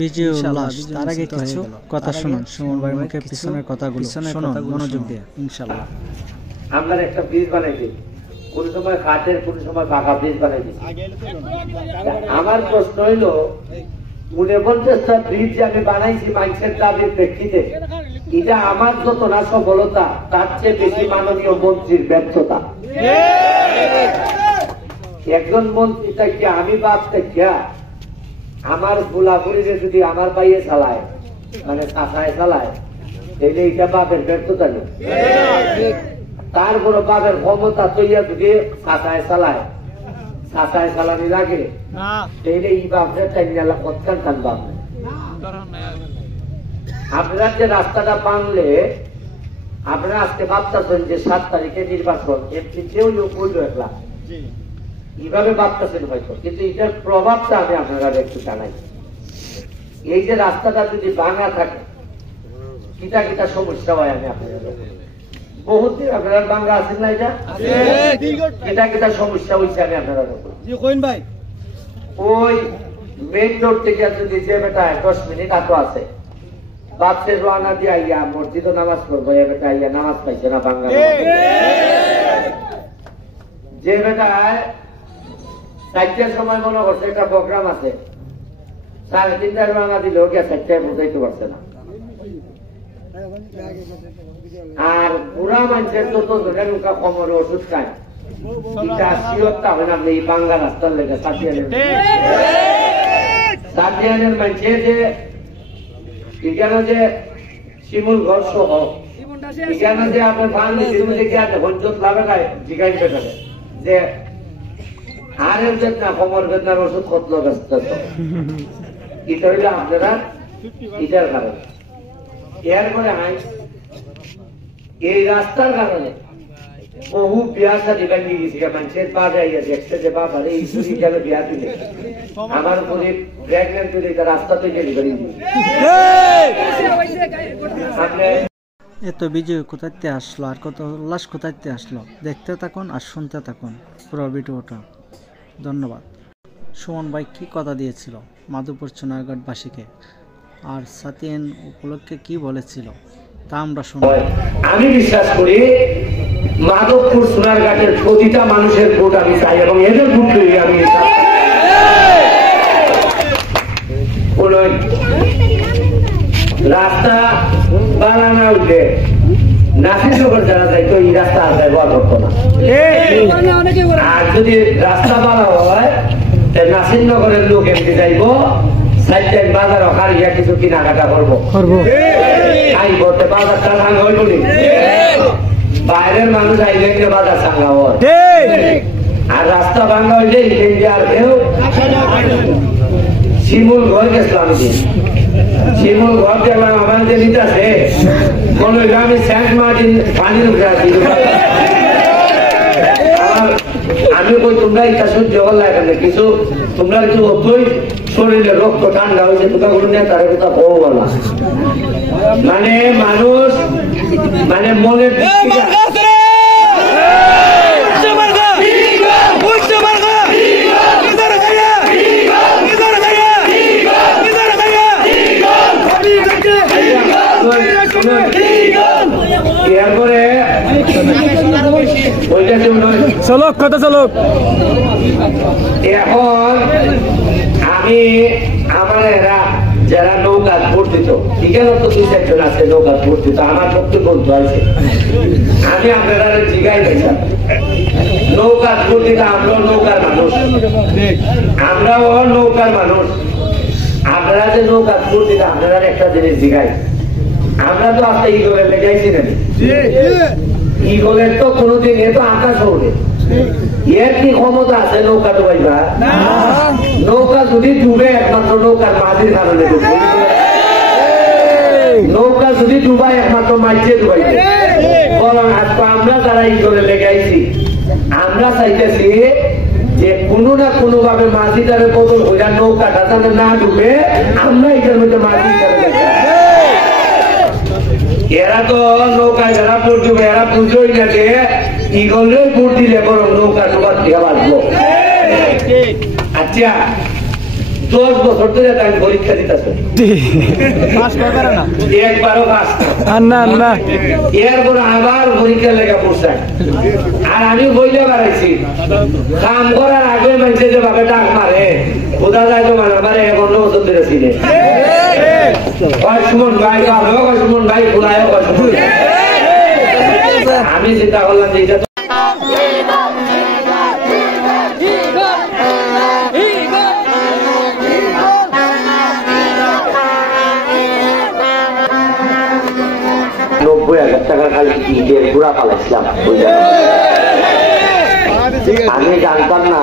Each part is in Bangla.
বিজয় উল্লাস। তার আগে কিছু কথা শুনুন সুমন ভাইয়ের মুখে, পিছনের কথাগুলো শুনুন মনোযোগ দিয়ে ইনশাআল্লাহ। আমরা একটা ব্রিজ বানাইছি, কোন সময় খাটের কোন সময় পাকা ব্রিজ বানাইছি। আমার প্রশ্ন হইল 49টা ব্রিজ যে আমি বানাইছি মানুষের দাবির প্রেক্ষিতে, এটা আমার যত না সফলতা তার চেয়ে বেশি মাননীয় মন্ত্রীর ব্যর্থতা। একজন মন্ত্রী থেকে আমি বাপ থেকে আমার গোলাপুরিরে যদি আমার বাইয়ে চালায়, মানে চাষায় চালায়, তাহলে এটা বাপের ব্যর্থতা নেই। তারপরে বাপের ক্ষমতা তৈরি যদি চাষায় চালায়, চাষায় চালানি লাগে, তাহলে এই বাপের টাইনালা কতখান টান বাপ। আপনারা যে রাস্তাটা বানলে, আপনারা আজকে ভাবতেছেন যে 7 তারিখে নির্বাচন, এর পিছিয়েও করলো একলা, এইভাবে ভাবতেছেন হয়তো, কিন্তু এটার প্রভাবটা আমি আপনারা একটু জানাই। এই যে রাস্তাটা যদি ভাঙা থাকে, কিটা কিটা সমস্যা হয় আমি আপনারা বহুত দিন আপনারা ভাঙা আছেন না, এটা কিটা কিটা সমস্যা হয়েছে আমি আপনারা ভাই। ওই মেইন রোড থেকে যদি যে বেটা 10 মিনিট আতো আছে, বাপসের রোয়ানা দিয়ে আইয়া মসজিদ নামাজ পড়বো, এ বেটা আইয়া নামাজ পাইছে না বাংলা। যে বেটা 4টার সময় মনে করছে একটা প্রোগ্রাম আছে, 3:30টার রোয়ানা দিলেও গিয়া 4টায় বুঝাইতে পারছে না। আর বুড়া মানুষের যত জনের নৌকা কমর ওষুধ খায়, এটা শিওরটা হয় না। আপনি এই বাংলা রাস্তার লেগে সাতিয়ানের মানুষে যে এখানে যে শিমুল ঘর সহ এখানে যে আপনার ফার্মেসির মধ্যে গিয়ে হজ্জত লাভে খায়, জিজ্ঞাসা করে যে হাড়ের বেদনা কোমর বেদনার ওষুধ কতলো ব্যস্ত, এটা হইলে আপনারা এটার কারণে। এরপরে এই রাস্তার কারণে বহু বিয়া শাদী ভাঙিয়ে গেছে, মানুষের পা যাইয়া দেখছে যে বাবা এই চুরি গেলে বিয়া দিলে আমার উপরে প্রেগনেন্ট হলে এটা রাস্তাতে গেলি করে এত বিজয় কোথাইতে আসলো আর কত উল্লাস কোথাইতে আসলো, দেখতে থাকুন আর শুনতে থাকুন পুরো ভিডিওটা। ধন্যবাদ। সুমন ভাই কি কথা দিয়েছিল মাধবপুর সোনারঘাটবাসীকে আর সাতিয়ান উপলক্ষে কি বলেছিল তা আমরা শুনব। আমি বিশ্বাস করি মাধবপুর সোনারঘাটের প্রতিটা মানুষের ভোট আমি চাই এবং এদের ভোট তৈরি আমি রাস্তা বানানো উঠে নাসিরনগর যারা যাইতো এই রাস্তা আর ব্যবহার করতো না। আর যদি রাস্তা বানানো হয় নাসিরনগরের লোক এমনি যাইবো, সাইড বাজার হারিয়া কিছু কেনাকাটা করবো, আই করতে বাজারটা ভাঙা হইব নি, বাইরের মানুষ আইলে বাজার সাঙ্গা হয়। আর রাস্তা ভাঙা হইলে আর কেউ শিমুল ঘর গেছিলাম, শিমুল ঘর দেখলাম আমার যে নিতেছে কোন আমি স্যান্ড মার্টিন পানির উপরে আছি। আমি কই তোমরা এটা সহ্য করলে এখানে কিছু তোমরা কিছু অভ্যই শরীরে রক্ত ঠান্ডা হয়েছে, তোমরা কোনো নেতার কথা বউ বলা মানে মানুষ মানে মনের এরপরে চলক কথা চলক। এখন আমি আমার এরা যারা নৌকা ভোট দিত, এখানে তো 2-4 জন আছে নৌকা ভোট দিত, আমার পক্ষে বলতে আছে আমি আপনারা জিগাই পেয়েছিলাম নৌকা ভোট দিত। আমরাও নৌকার মানুষ, আমরাও নৌকার মানুষ। আপনারা যে নৌকা ভোট দিত আপনারা একটা জিনিস জিগাই, আমরা তো আপনার ইগলের লেগাইছি না, ইগলের তো কোনোদিন এ তো আকাশ ওড়ে, এর কি ক্ষমতা আছে নৌকা ডুবাইবা? নৌকা যদি ডুবে একমাত্র নৌকার মাঝির কারণে ডুববে, নৌকা যদি ডুবাই একমাত্র মাঝে ডুবাইবে। বরং আমরা যারা ইগলে লেগাইছি আমরা চাইতেছি যে কোনো না কোনো ভাবে মাঝিটারে বদল হইয়া নৌকাটা যাতে না ডুবে, আমরা এটার মধ্যে মাঝি এরা তো নৌকায় যারা ভোট দেবে এরা বুঝোই না যে ইগলের ভোট দিলে বরং নৌকা ডুবার দিয়ে বাঁচবো। আচ্ছা 10 বছর ধরে আমি পরীক্ষা দিতেছি, একবারও পাস না। এরপর আবার পরীক্ষা লেখা পড়ছে, আর আমি বইলে বেড়াইছি কাম করার আগে মানুষের যে ভাবে ডাক মারে বোঝা যায় তো আমার 11 বছর ধরে ছিল। সুমন ভাই সুমন ভাই খোলায় আমি চিন্তা করলাম যে এটা টাকা খালি ইটের গুড়া পালাইছিলাম। আমি জানতাম না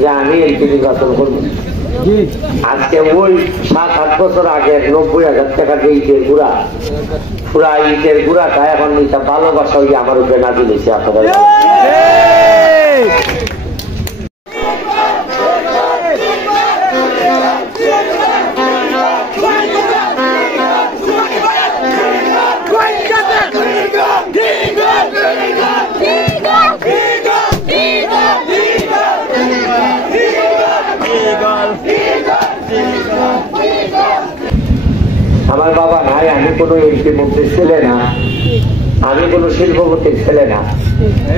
যে আমি এমপি নির্বাচন করবো। আজকে ওই 7-8 বছর আগে 90,000 টাকা যে ইটের গুড়া, পুরা ইটের গুড়াটা এখন এটা ভালোবাসা হয়ে আমার উপরে না দিয়েছে আপনাদের। আমার বাবা নাই, আমি কোনো এমপি মন্ত্রীর ছেলে না, আমি কোনো শিল্পপতির ছেলে না।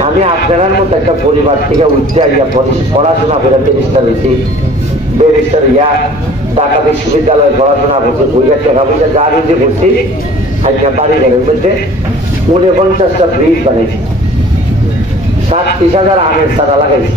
আমি আপনার মতো একটা পরিবার থেকে উঠতে আইয়া পড়াশোনা করে ব্যারিস্টার হয়েছি, ব্যারিস্টার ইয়া ঢাকা বিশ্ববিদ্যালয়ে পড়াশোনা করছি, 2,000 টাকা পয়সা যা নিজে করছি। আজকে বাড়ি ঘরের মধ্যে 49টা ব্রিজ বানিয়েছি, 37,000 আমের চারা লাগাইছি।